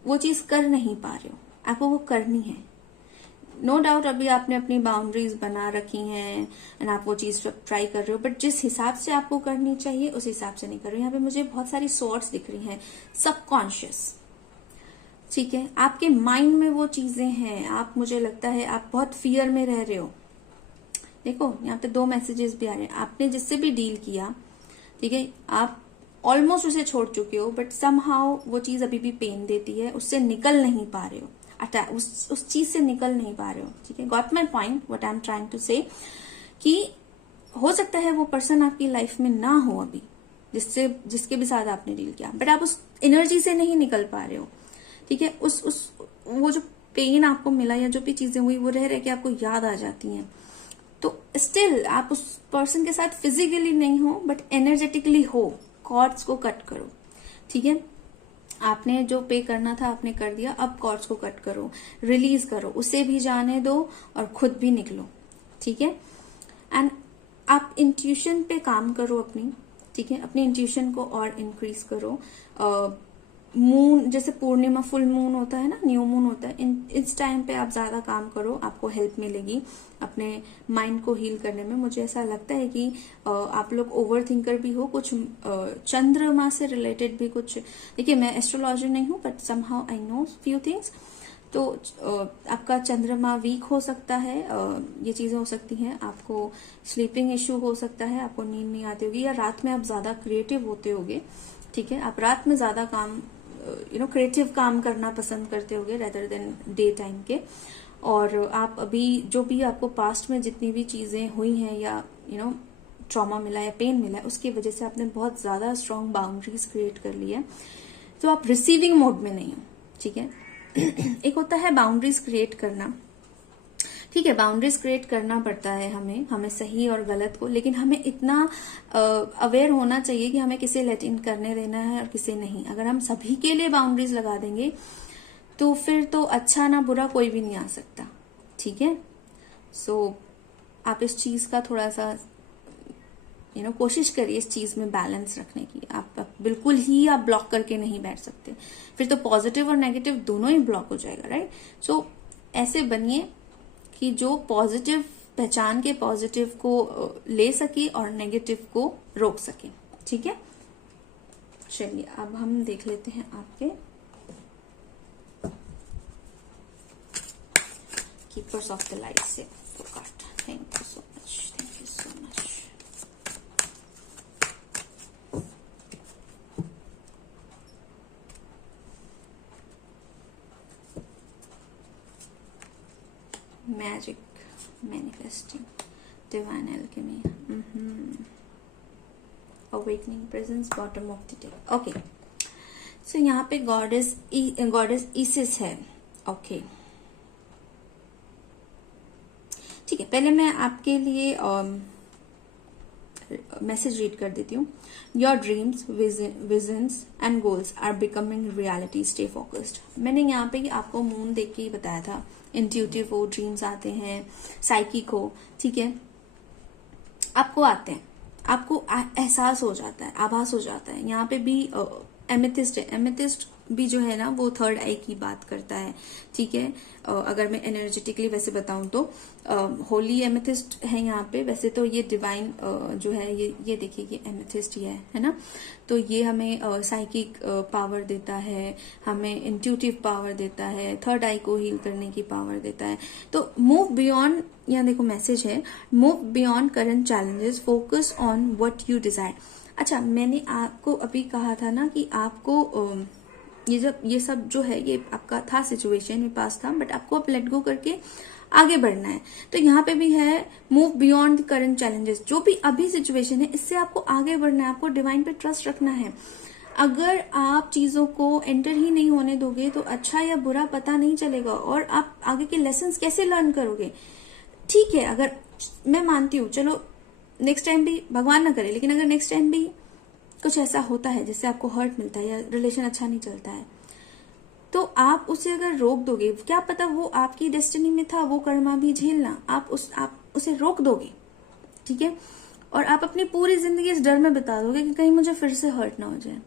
वो चीज कर नहीं पा रहे हो, आपको वो करनी है। नो डाउट अभी आपने अपनी बाउंड्रीज बना रखी हैं एंड आप वो चीज ट्राई कर रहे हो, बट जिस हिसाब से आपको करनी चाहिए उस हिसाब से नहीं कर रहे हो। यहाँ पे मुझे बहुत सारी सॉर्ट्स दिख रही हैं, सबकॉन्शियस। ठीक है, आपके माइंड में वो चीजें हैं, आप, मुझे लगता है आप बहुत फियर में रह रहे हो। देखो यहाँ पे 2 मैसेजेस भी आ रहे हैं, आपने जिससे भी डील किया, ठीक है, आप ऑलमोस्ट उसे छोड़ चुके हो, बट समहाउ वो चीज अभी भी पेन देती है, उससे निकल नहीं पा रहे हो, उस चीज से निकल नहीं पा रहे हो। ठीक है, got my point, what I am trying to say, कि हो सकता है वो पर्सन आपकी लाइफ में ना हो अभी, जिसके भी साथ आपने डील किया, बट आप उस एनर्जी से नहीं निकल पा रहे हो। ठीक है, वो जो पेन आपको मिला या जो भी चीजें हुई, वो रह रह के आपको याद आ जाती हैं। तो स्टिल आप उस पर्सन के साथ फिजिकली नहीं हो, बट एनर्जेटिकली हो। कॉर्ड्स को कट करो। ठीक है, आपने जो पे करना था आपने कर दिया, अब कॉर्ड्स को कट करो, रिलीज करो, उसे भी जाने दो और खुद भी निकलो। ठीक है, एंड आप इंट्यूशन पे काम करो अपनी। ठीक है, अपनी इंट्यूशन को और इंक्रीज करो। मून, जैसे पूर्णिमा, फुल मून होता है ना, न्यू मून होता है, इस टाइम पे आप ज्यादा काम करो, आपको हेल्प मिलेगी अपने माइंड को हील करने में। मुझे ऐसा लगता है कि आप लोग ओवर थिंकर भी हो, कुछ चंद्रमा से रिलेटेड भी कुछ, देखिए मैं एस्ट्रोलॉजर नहीं हूं, but somehow I know few things. तो आपका चंद्रमा वीक हो सकता है, ये चीजें हो सकती हैं। आपको स्लीपिंग इश्यू हो सकता है, आपको नींद नहीं आती होगी, या रात में आप ज्यादा क्रिएटिव होते होगे। ठीक है, आप रात में ज्यादा काम क्रिएटिव काम करना पसंद करते होगे रेदर देन डे टाइम के। और आप अभी जो भी आपको पास्ट में जितनी भी चीजें हुई हैं, या ट्रॉमा मिला या पेन मिला है, उसकी वजह से आपने बहुत ज्यादा स्ट्रॉन्ग बाउंड्रीज क्रिएट कर ली है, तो आप रिसीविंग मोड में नहीं हो। ठीक है, एक होता है बाउंड्रीज क्रिएट करना। ठीक है, बाउंड्रीज क्रिएट करना पड़ता है हमें सही और गलत को, लेकिन हमें इतना अवेयर होना चाहिए कि हमें किसे लेट इन करने देना है और किसे नहीं। अगर हम सभी के लिए बाउंड्रीज लगा देंगे तो फिर तो अच्छा ना बुरा कोई भी नहीं आ सकता। ठीक है, सो आप इस चीज का थोड़ा सा कोशिश करिए इस चीज में बैलेंस रखने की। आप बिल्कुल ही आप ब्लॉक करके नहीं बैठ सकते, फिर तो पॉजिटिव और नेगेटिव दोनों ही ब्लॉक हो जाएगा, राइट। सो ऐसे बनिए कि जो पॉजिटिव पहचान के पॉजिटिव को ले सके और नेगेटिव को रोक सके। ठीक है, चलिए अब हम देख लेते हैं आपके कीपर्स ऑफ द लाइट से card. Thank you so much, thank you so much. Magic, manifesting, divine alchemy, awakening presence, bottom of the deck. Okay, so यहाँ पे गॉडेस ईसिस है। ओके, ठीक है, पहले मैं आपके लिए मैसेज रीड कर देती हूँ। Your dreams, visions and goals are becoming reality, stay focused. मैंने यहाँ पे आपको मून देख के ही बताया था, इंट्यूटिव हो, ड्रीम्स आते हैं, साइकिक हो। ठीक है, आपको आते हैं, आपको एहसास हो जाता है, आभास हो जाता है। यहाँ पे भी एमेथिस्ट है, एमेथिस्ट भी जो है ना वो थर्ड आई की बात करता है। ठीक है, अगर मैं एनर्जेटिकली वैसे बताऊं तो होली एमेथिस्ट है यहाँ पे। वैसे तो ये डिवाइन जो है, ये देखिए, ये एमेथिस्ट ही है ना। तो ये हमें साइकिक पावर देता है, हमें इंट्यूटिव पावर देता है, थर्ड आई को हील करने की पावर देता है। तो मूव बियॉन्ड, यहाँ देखो मैसेज है, move beyond current challenges, focus on what you desire. अच्छा, मैंने आपको अभी कहा था ना कि आपको ये सब जो है ये आपका था सिचुएशन, ये पास था, बट आपको अब लेट गो करके आगे बढ़ना है। तो यहाँ पे भी है मूव बियॉन्ड करंट चैलेंजेस, जो भी अभी सिचुएशन है इससे आपको आगे बढ़ना है, आपको डिवाइन पे ट्रस्ट रखना है। अगर आप चीजों को एंटर ही नहीं होने दोगे तो अच्छा या बुरा पता नहीं चलेगा, और आप आगे के लेसन्स कैसे लर्न करोगे। ठीक है, अगर मैं मानती हूँ, चलो नेक्स्ट टाइम भी भगवान ना करे, लेकिन अगर नेक्स्ट टाइम भी कुछ ऐसा होता है जिससे आपको हर्ट मिलता है या रिलेशन अच्छा नहीं चलता है, तो आप उसे अगर रोक दोगे, क्या पता वो आपकी डेस्टिनी में था वो कर्मा भी झेलना, आप उसे रोक दोगे। ठीक है, और आप अपनी पूरी जिंदगी इस डर में बिता दोगे कि कहीं मुझे फिर से हर्ट ना हो जाए।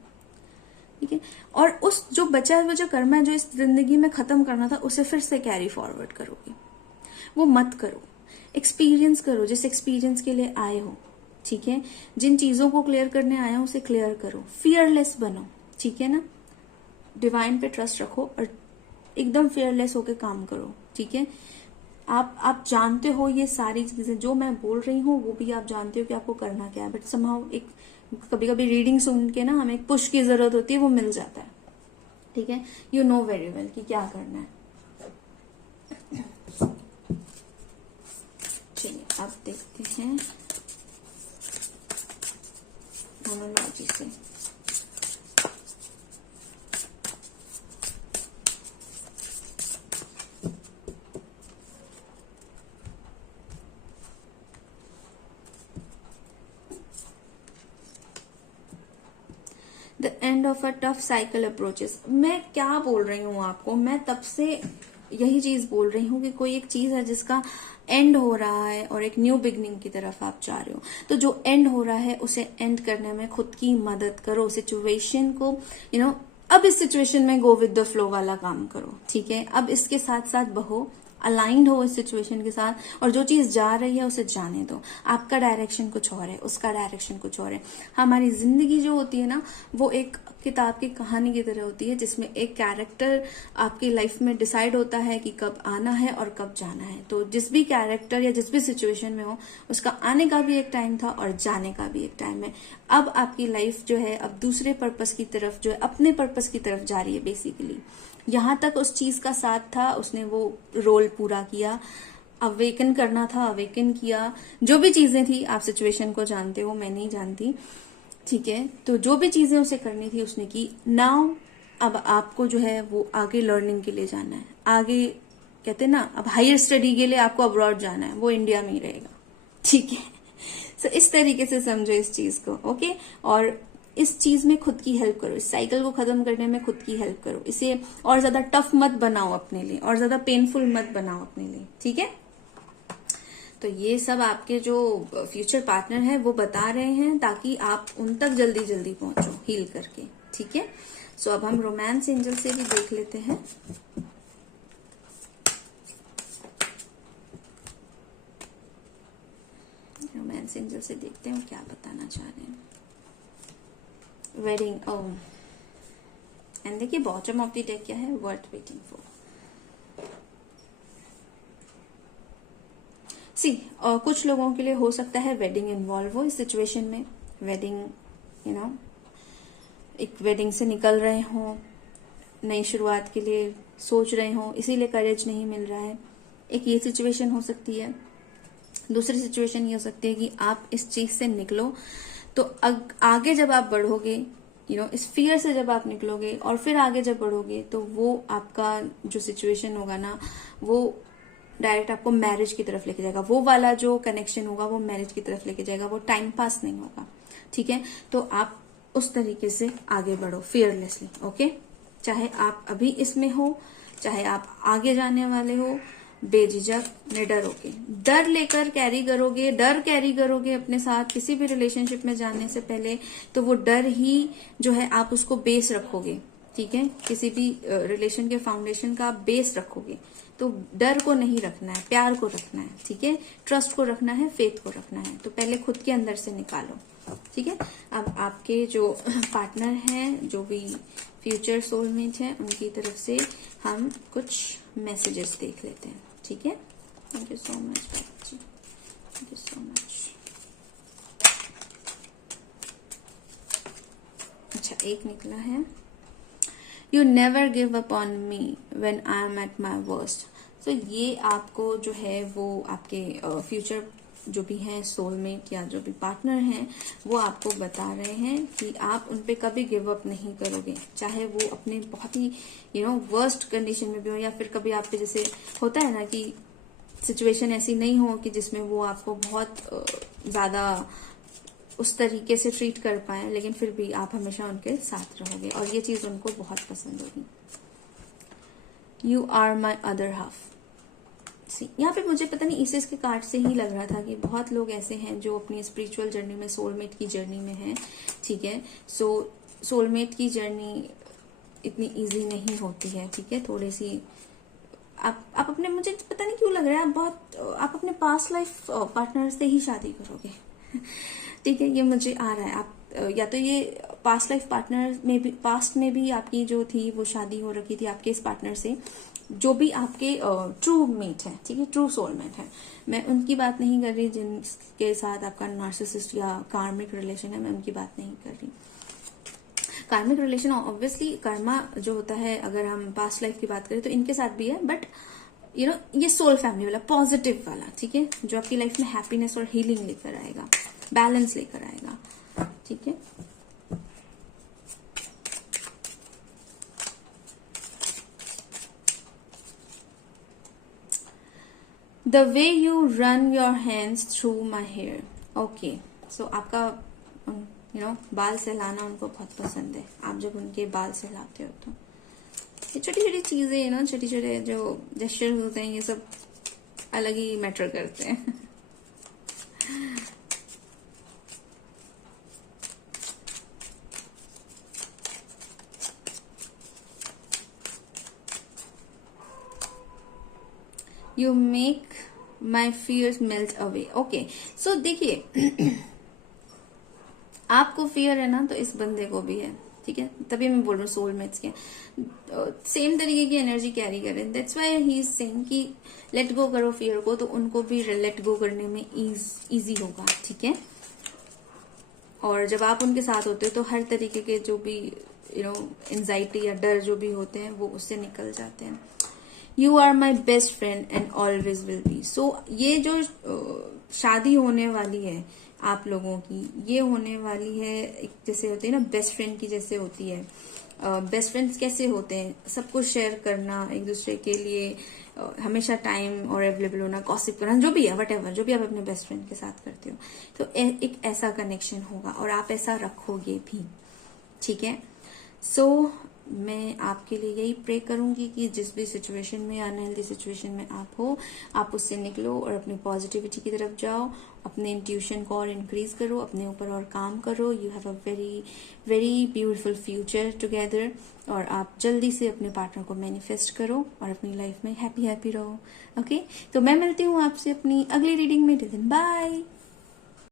ठीक है, और उस जो बचा हुआ कर्मा जो इस जिंदगी में खत्म करना था उसे फिर से कैरी फॉरवर्ड करोगे। वो मत करो, एक्सपीरियंस करो जिस एक्सपीरियंस के लिए आए हो। ठीक है, जिन चीजों को क्लियर करने आए हो उसे क्लियर करो, फियरलेस बनो। ठीक है ना, डिवाइन पे ट्रस्ट रखो और एकदम फियरलेस होके काम करो। ठीक है, आप जानते हो ये सारी चीजें जो मैं बोल रही हूँ, वो भी आप जानते हो कि आपको करना क्या है, बट समहाउ एक कभी कभी रीडिंग सुन के ना हमें पुश की जरूरत होती है, वो मिल जाता है, ठीक है। यू नो वेरी वेल कि क्या करना है। चलिए अब देखते हैं मोनोलॉजी से। The end of a tough cycle approaches. मैं क्या बोल रही हूँ आपको, मैं तब से यही चीज बोल रही हूँ कि कोई एक चीज है जिसका एंड हो रहा है और एक न्यू बिगनिंग की तरफ आप जा रहे हो, तो जो एंड हो रहा है उसे एंड करने में खुद की मदद करो। सिचुएशन को अब इस सिचुएशन में गो विद द फ्लो वाला काम करो, ठीक है। अब इसके साथ साथ बहो, अलाइंड हो इस सिचुएशन के साथ, और जो चीज जा रही है उसे जाने दो। आपका डायरेक्शन कुछ और है, उसका डायरेक्शन कुछ और है। हमारी जिंदगी जो होती है ना, वो एक किताब की कहानी की तरह होती है, जिसमें एक कैरेक्टर आपकी लाइफ में डिसाइड होता है कि कब आना है और कब जाना है। तो जिस भी कैरेक्टर या जिस भी सिचुएशन में हो, उसका आने का भी एक टाइम था और जाने का भी एक टाइम है। अब आपकी लाइफ जो है अब दूसरे पर्पस की तरफ, जो है अपने पर्पस की तरफ जा रही है बेसिकली। यहां तक उस चीज का साथ था, उसने वो रोल पूरा किया, अवेकन करना था, अवेकन किया। जो भी चीजें थी, आप सिचुएशन को जानते हो, मैं नहीं जानती, ठीक है। तो जो भी चीजें उसे करनी थी उसने की। नाउ अब आपको जो है वो आगे लर्निंग के लिए जाना है, आगे कहते हैं ना, अब हायर स्टडी के लिए आपको अब्रॉड जाना है, वो इंडिया में ही रहेगा, ठीक है। तो इस तरीके से समझो इस चीज को, ओके। और इस चीज में खुद की हेल्प करो, इस साइकिल को खत्म करने में खुद की हेल्प करो। इसे और ज्यादा टफ मत बनाओ अपने लिए, और ज्यादा पेनफुल मत बनाओ अपने लिए, ठीक है। तो ये सब आपके जो फ्यूचर पार्टनर है वो बता रहे हैं, ताकि आप उन तक जल्दी जल्दी पहुंचो हील करके, ठीक है। सो अब हम रोमांस एंजल से भी देख लेते हैं। रोमांस एंजल से देखते हैं वो क्या बताना चाह रहे हैं। वेडिंग, ओह, एंड देखिए बॉटम ऑफ द डेक क्या है, वर्थ वेटिंग फॉर। सी कुछ लोगों के लिए हो सकता है वेडिंग इन्वॉल्व हो इस सिचुएशन में। वेडिंग एक वेडिंग से निकल रहे हो, नई शुरुआत के लिए सोच रहे हो, इसीलिए करेज नहीं मिल रहा है। एक ये सिचुएशन हो सकती है। दूसरी सिचुएशन ये हो सकती है कि आप इस चीज से निकलो, तो आगे जब आप बढ़ोगे, इस फियर से जब आप निकलोगे और फिर आगे जब बढ़ोगे, तो वो आपका जो सिचुएशन होगा ना, वो डायरेक्ट आपको मैरिज की तरफ लेके जाएगा। वो वाला जो कनेक्शन होगा वो मैरिज की तरफ लेके जाएगा, वो टाइम पास नहीं होगा, ठीक है। तो आप उस तरीके से आगे बढ़ो फियरलेसली, ओके। चाहे आप अभी इसमें हो, चाहे आप आगे जाने वाले हो, बेझिझक निडर होके, डर लेकर कैरी करोगे अपने साथ किसी भी रिलेशनशिप में जाने से पहले, तो वो डर ही जो है आप उसको बेस रखोगे, ठीक है। किसी भी रिलेशन के फाउंडेशन का आप बेस रखोगे, तो डर को नहीं रखना है, प्यार को रखना है, ठीक है। ट्रस्ट को रखना है, फेथ को रखना है। तो पहले खुद के अंदर से निकालो, ठीक है। अब आपके जो पार्टनर हैं, जो भी फ्यूचर सोलमेट हैं, उनकी तरफ से हम कुछ मैसेजेस देख लेते हैं, ठीक है। Thank you so much, thank you so much. अच्छा, एक निकला है, you never give up on me when I M at my worst. तो ये आपको जो है वो आपके फ्यूचर जो भी हैं सोलमेट या जो भी पार्टनर हैं, वो आपको बता रहे हैं कि आप उन पे कभी गिव अप नहीं करोगे, चाहे वो अपने बहुत ही वर्स्ट कंडीशन में भी हो, या फिर कभी आप पे जैसे होता है ना कि सिचुएशन ऐसी नहीं हो कि जिसमें वो आपको बहुत ज्यादा उस तरीके से ट्रीट कर पाए, लेकिन फिर भी आप हमेशा उनके साथ रहोगे, और ये चीज उनको बहुत पसंद होगी। You are my other half. यहाँ पे मुझे पता नहीं इस के कार्ड से ही लग रहा था कि बहुत लोग ऐसे हैं जो अपनी स्पिरिचुअल जर्नी में, सोलमेट की जर्नी में हैं, ठीक है। सो सोलमेट की जर्नी इतनी इजी नहीं होती है, ठीक है। थोड़ी सी आप अपने, मुझे पता नहीं क्यों लग रहा है आप अपने पास्ट लाइफ पार्टनर से ही शादी करोगे, ठीक है। ये मुझे आ रहा है, आप या तो ये पास्ट लाइफ पार्टनर में भी, पास्ट में भी आपकी जो थी वो शादी हो रखी थी आपके इस पार्टनर से, जो भी आपके ट्रू मेट है, ठीक है, ट्रू सोलमेट है। मैं उनकी बात नहीं कर रही जिनके साथ आपका नार्सिसिस्ट या कार्मिक रिलेशन है, मैं उनकी बात नहीं कर रही। कार्मिक रिलेशन ऑब्वियसली कर्मा जो होता है, अगर हम पास्ट लाइफ की बात करें तो इनके साथ भी है, बट ये सोल फैमिली वाला, पॉजिटिव वाला, ठीक है, जो आपकी लाइफ में हैप्पीनेस और हीलिंग लेकर आएगा, बैलेंस लेकर आएगा, ठीक है। The way you run your hands through my hair, okay. So आपका बाल सहलाना उनको बहुत पसंद है। आप जब उनके बाल सहलाते हो तो ये छोटी छोटी चीजें, छोटे छोटे जो जेस्चर्स होते हैं, ये सब अलग ही मैटर करते हैं। You make my fears melt away, okay. So देखिए आपको फियर है ना, तो इस बंदे को भी है, ठीक है, तभी मैं बोल रहा हूँ सोलमेट्स के सेम तरीके की एनर्जी कैरी करें। That's why he is saying कि लेट गो करो फियर को, तो उनको भी लेट गो करने में इजी होगा, ठीक है। और जब आप उनके साथ होते हो तो हर तरीके के जो भी एंजाइटी या डर जो भी होते हैं वो उससे निकल जाते हैं। You are my best friend and always will be. So ये जो शादी होने वाली है आप लोगों की, ये होने वाली है एक जैसे होती है ना बेस्ट फ्रेंड की जैसे होती है। बेस्ट फ्रेंड्स कैसे होते हैं, सब कुछ शेयर करना एक दूसरे के लिए, हमेशा टाइम और अवेलेबल होना, गॉसिप करना, जो भी है वटेवर, जो भी आप अपने बेस्ट फ्रेंड के साथ करते हो, तो एक ऐसा कनेक्शन होगा और आप ऐसा रखोगे भी, ठीक है। सो मैं आपके लिए यही प्रे करूंगी कि जिस भी सिचुएशन में, अनहेल्दी सिचुएशन में आप हो, आप उससे निकलो और अपनी पॉजिटिविटी की तरफ जाओ, अपने इंट्यूशन को और इंक्रीज करो, अपने ऊपर और काम करो। You have a very very beautiful future together, और आप जल्दी से अपने पार्टनर को मैनिफेस्ट करो और अपनी लाइफ में हैप्पी हैप्पी रहो, ओके। तो मैं मिलती हूँ आपसे अपनी अगली रीडिंग में। Till then bye.